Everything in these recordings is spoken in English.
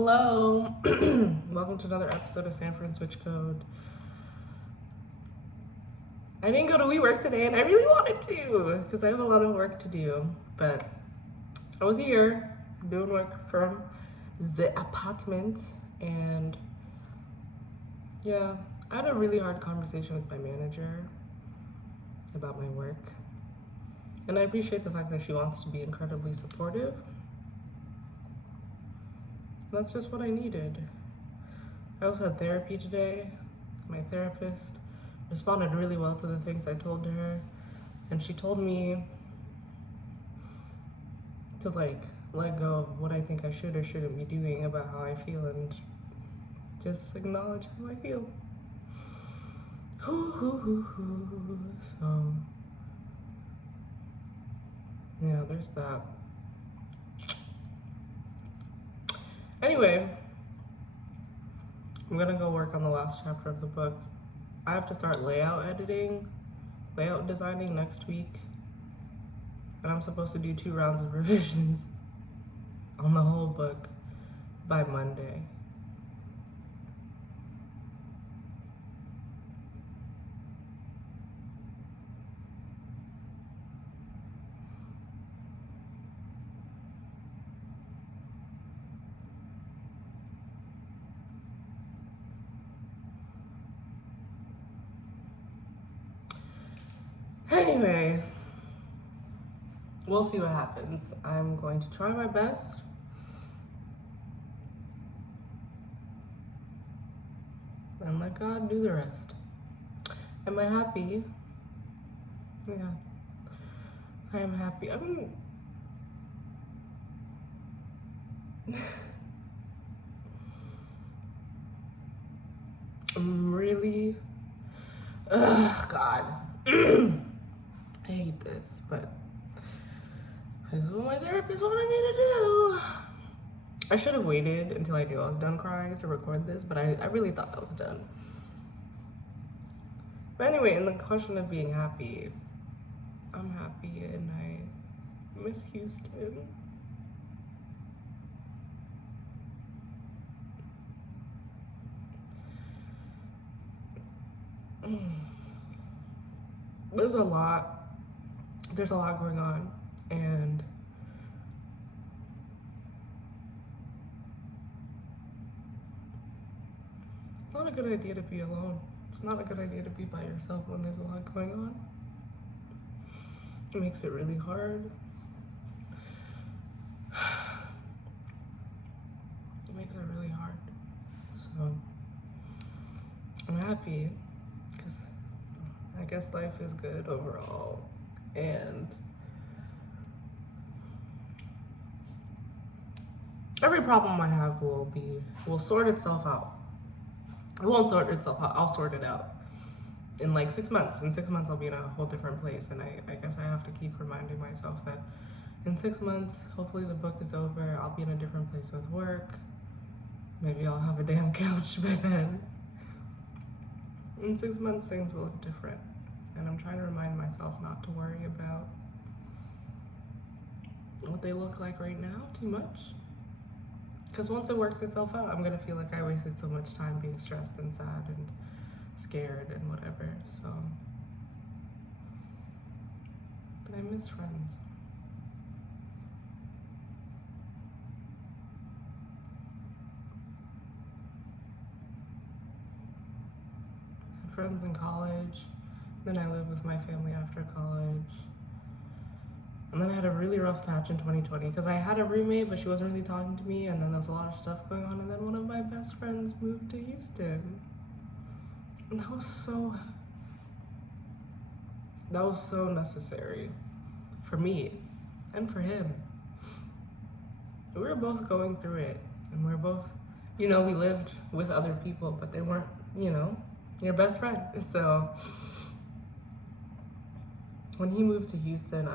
Hello, welcome to another episode of Fran-Switch Code. I didn't go to WeWork today and I really wanted to because I have a lot of work to do, but I was here doing work from the apartment, and yeah, I had a really hard conversation with my manager about my work, and I appreciate the fact that she wants to be incredibly supportive. That's just what I needed. I also had therapy today. My therapist responded really well to the things I told her, and she told me to let go of what I think I should or shouldn't be doing about how I feel and just acknowledge how I feel. So yeah, there's that. Anyway, I'm gonna go work on the last chapter of the book. I have to start layout designing next week, and I'm supposed to do 2 rounds of revisions on the whole book by Monday. Anyway, we'll see what happens. I'm going to try my best. And let God do the rest. Am I happy? Yeah. I am happy. I'm really, God. I hate this, but this is what my therapist wanted me to do. I should have waited until I knew I was done crying to record this, but I really thought I was done. But anyway, in the question of being happy, I'm happy and I miss Houston. There's a lot going on, and it's not a good idea to be alone. It's not a good idea to be by yourself when there's a lot going on. It makes it really hard. It makes it really hard. So I'm happy because I guess life is good overall, and every problem I have will sort itself out. It won't sort itself out. I'll sort it out in like 6 months. In 6 months, I'll be in a whole different place, and I guess I have to keep reminding myself that in 6 months, hopefully the book is over. I'll be in a different place with work. Maybe I'll have a damn couch by then. In 6 months, things will look different, and I'm trying to remind myself not to worry about what they look like right now too much. Because once it works itself out, I'm gonna feel like I wasted so much time being stressed and sad and scared and whatever, so. But I miss friends. I had friends in college, then I lived with my family after college. And then I had a really rough patch in 2020 because I had a roommate, but she wasn't really talking to me, and then there was a lot of stuff going on, and then one of my best friends moved to Houston. And that was so necessary for me and for him. We were both going through it, and we were both, we lived with other people, but they weren't, your best friend. So when he moved to Houston,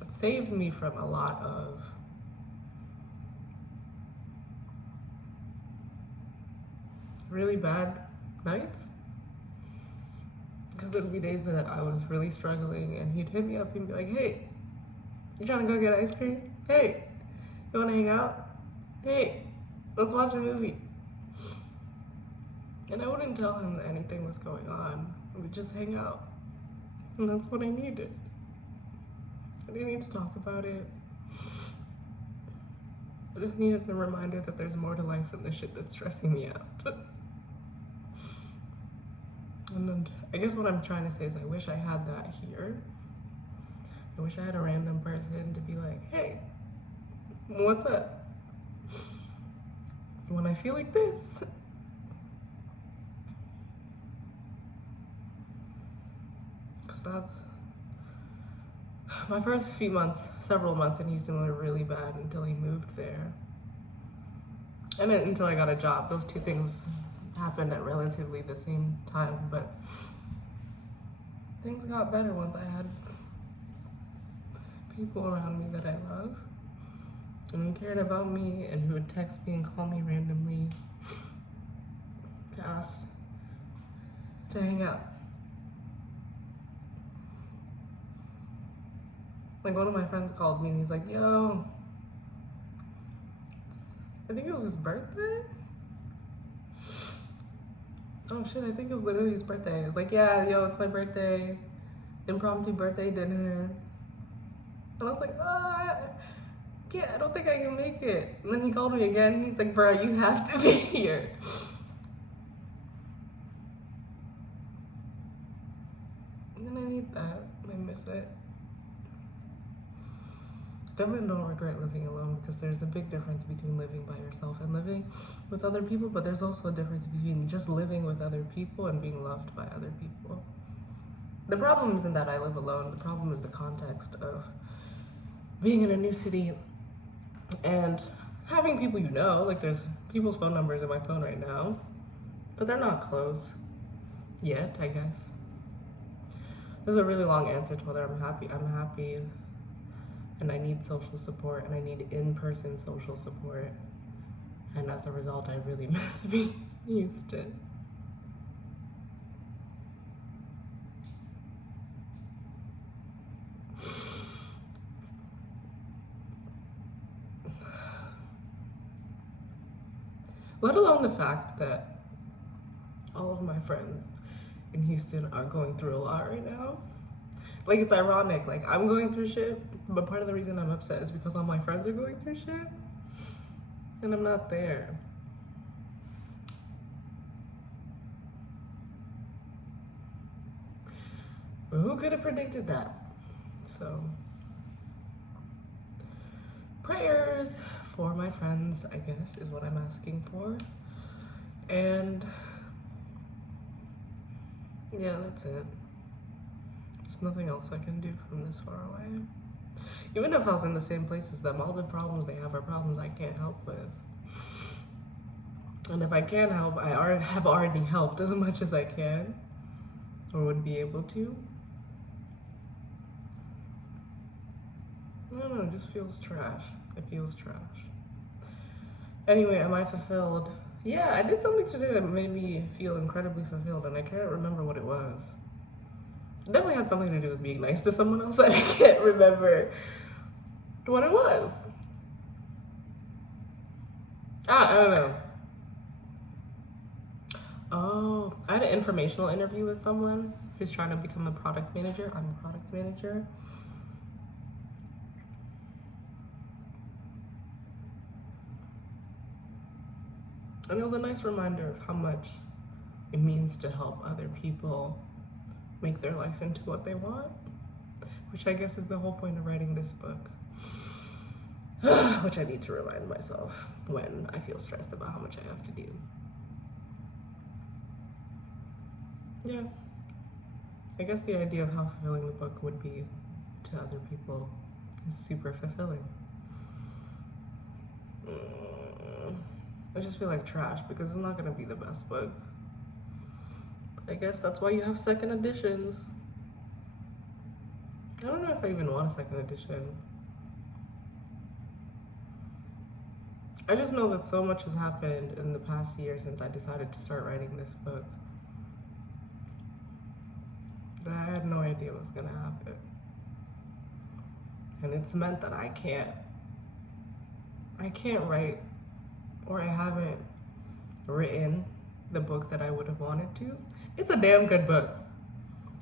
it saved me from a lot of really bad nights. Because there'd be days that I was really struggling and he'd hit me up and be like, hey, you trying to go get ice cream? Hey, you want to hang out? Hey, let's watch a movie. And I wouldn't tell him that anything was going on. We'd just hang out. And that's what I needed. I didn't need to talk about it. I just needed a reminder that there's more to life than the shit that's stressing me out. And then, I guess what I'm trying to say is I wish I had that here. I wish I had a random person to be like, hey, what's up? When I feel like this. Because that's... My first few months, several months in Houston were really bad until he moved there. And then until I got a job. Those two things happened at relatively the same time, but things got better once I had people around me that I love and who cared about me and who would text me and call me randomly to ask to hang out. Like, one of my friends called me and he's like, yo, I think it was his birthday? Oh shit, I think it was literally his birthday. It was like, yeah, yo, it's my birthday. Impromptu birthday dinner. And I was like, I don't think I can make it. And then he called me again and he's like, bro, you have to be here. And I need that. I miss it. Definitely don't regret living alone because there's a big difference between living by yourself and living with other people, but there's also a difference between just living with other people and being loved by other people. The problem isn't that I live alone, the problem is the context of being in a new city and having people you know, like there's people's phone numbers in my phone right now, but they're not close yet, I guess. This is a really long answer to whether I'm happy. I'm happy. And I need social support, and I need in-person social support. And as a result, I really miss being in Houston. Let alone the fact that all of my friends in Houston are going through a lot right now. Like, it's ironic, like, I'm going through shit, but part of the reason I'm upset is because all my friends are going through shit, and I'm not there. But who could have predicted that? So, prayers for my friends, I guess, is what I'm asking for. And, yeah, that's it. There's nothing else I can do from this far away. Even if I was in the same place as them, all the problems they have are problems I can't help with. And if I can help, I have already helped as much as I can, or would be able to. I don't know, it just feels trash. It feels trash. Anyway, am I fulfilled? Yeah, I did something today that made me feel incredibly fulfilled, and I can't remember what it was. It definitely had something to do with being nice to someone else, and I can't remember what it was. I don't know. Oh, I had an informational interview with someone who's trying to become a product manager. I'm a product manager. And it was a nice reminder of how much it means to help other people make their life into what they want, which I guess is the whole point of writing this book. Which I need to remind myself when I feel stressed about how much I have to do. Yeah. I guess the idea of how fulfilling the book would be to other people is super fulfilling. I just feel like trash because it's not gonna be the best book. I guess that's why you have second editions. I don't know if I even want a second edition. I just know that so much has happened in the past year since I decided to start writing this book that I had no idea was gonna happen. And it's meant that I can't write, or I haven't written the book that I would have wanted to. It's a damn good book.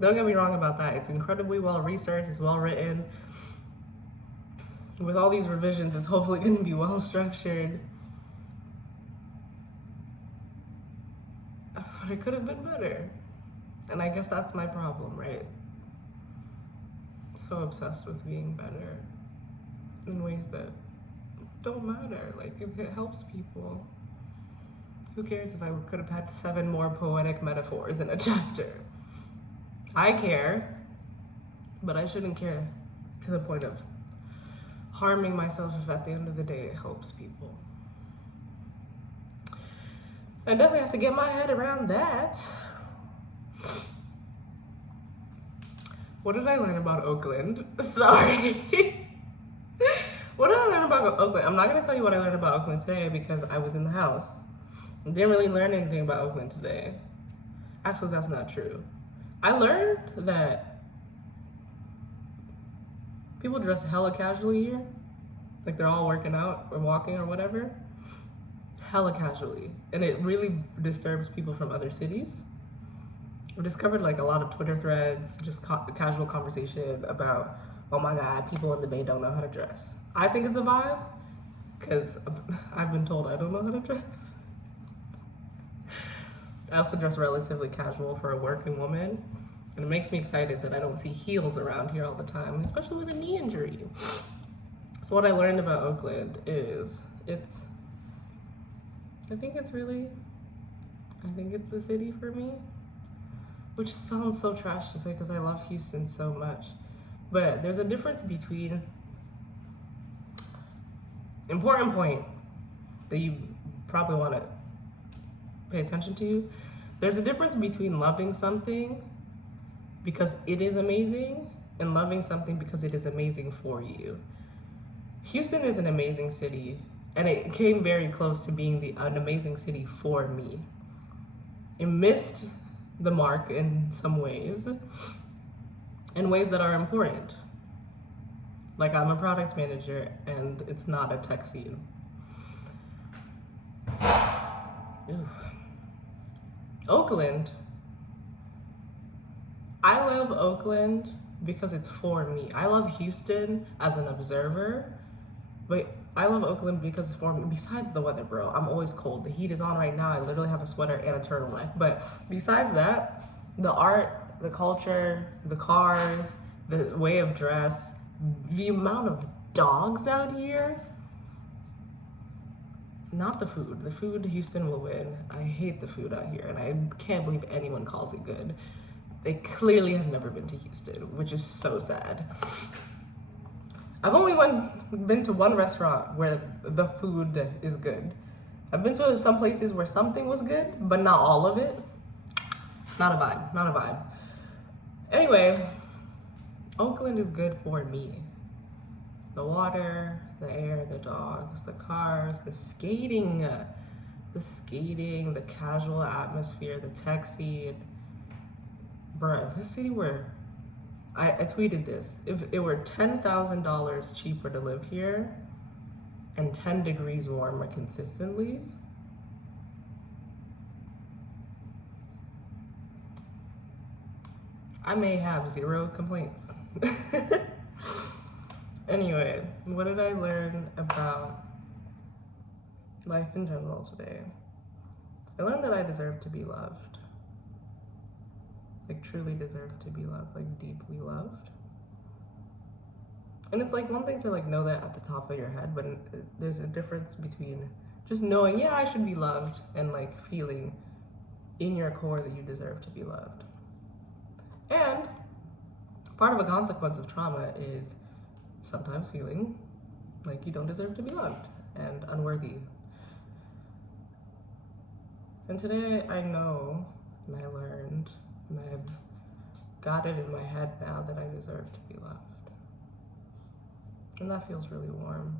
Don't get me wrong about that. It's incredibly well researched, it's well written. With all these revisions, it's hopefully going to be well structured. But it could have been better. And I guess that's my problem, right? So obsessed with being better in ways that don't matter. Like, if it helps people, who cares if I could have had 7 more poetic metaphors in a chapter? I care, but I shouldn't care to the point of harming myself if at the end of the day it helps people. I definitely have to get my head around that. What did I learn about Oakland? Sorry. What did I learn about Oakland? I'm not going to tell you what I learned about Oakland today because I was in the house. I didn't really learn anything about Oakland today. Actually, that's not true. I learned that people dress hella casually here. Like they're all working out or walking or whatever. Hella casually. And it really disturbs people from other cities. We discovered like a lot of Twitter threads, just casual conversation about, oh my God, people in the Bay don't know how to dress. I think it's a vibe, because I've been told I don't know how to dress. I also dress relatively casual for a working woman, and it makes me excited that I don't see heels around here all the time, especially with a knee injury. So what I learned about Oakland is I think it's the city for me, which sounds so trash to say because I love Houston so much. But there's a difference between, important point that you probably want to pay attention to. There's a difference between loving something because it is amazing and loving something because it is amazing for you. Houston is an amazing city, and it came very close to being an amazing city for me. It missed the mark in some ways, in ways that are important. Like, I'm a product manager and it's not a tech scene. Ooh. Oakland. I love Oakland because it's for me. I love Houston as an observer, but I love Oakland because it's for me. Besides the weather, bro, I'm always cold. The heat is on right now. I literally have a sweater and a turtleneck. But besides that, the art, the culture, the cars, the way of dress, the amount of dogs out here. Not the food. The food, Houston will win. I hate the food out here, and I can't believe anyone calls it good. They clearly have never been to Houston, which is so sad. I've only been to one restaurant where the food is good. I've been to some places where something was good, but not all of it. Not a vibe, not a vibe. Anyway, Oakland is good for me. The water, the air, the dogs, the cars, the skating, the casual atmosphere, the tech scene. Bruh, if this city were, I tweeted this, if it were $10,000 cheaper to live here and 10 degrees warmer consistently, I may have 0 complaints. Anyway, what did I learn about life in general today? I learned that I deserve to be loved. Like, truly deserve to be loved, like deeply loved. And it's like one thing to like know that at the top of your head, but there's a difference between just knowing, yeah, I should be loved, and like feeling in your core that you deserve to be loved. And part of a consequence of trauma is sometimes feeling like you don't deserve to be loved and unworthy. And today I know, and I learned, and I've got it in my head now that I deserve to be loved. And that feels really warm.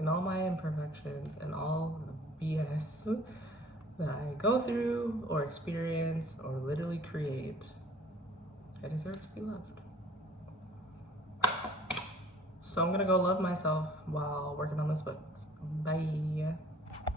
and all my imperfections and all the BS that I go through or experience or literally create, I deserve to be loved. So I'm gonna go love myself while working on this book. Bye.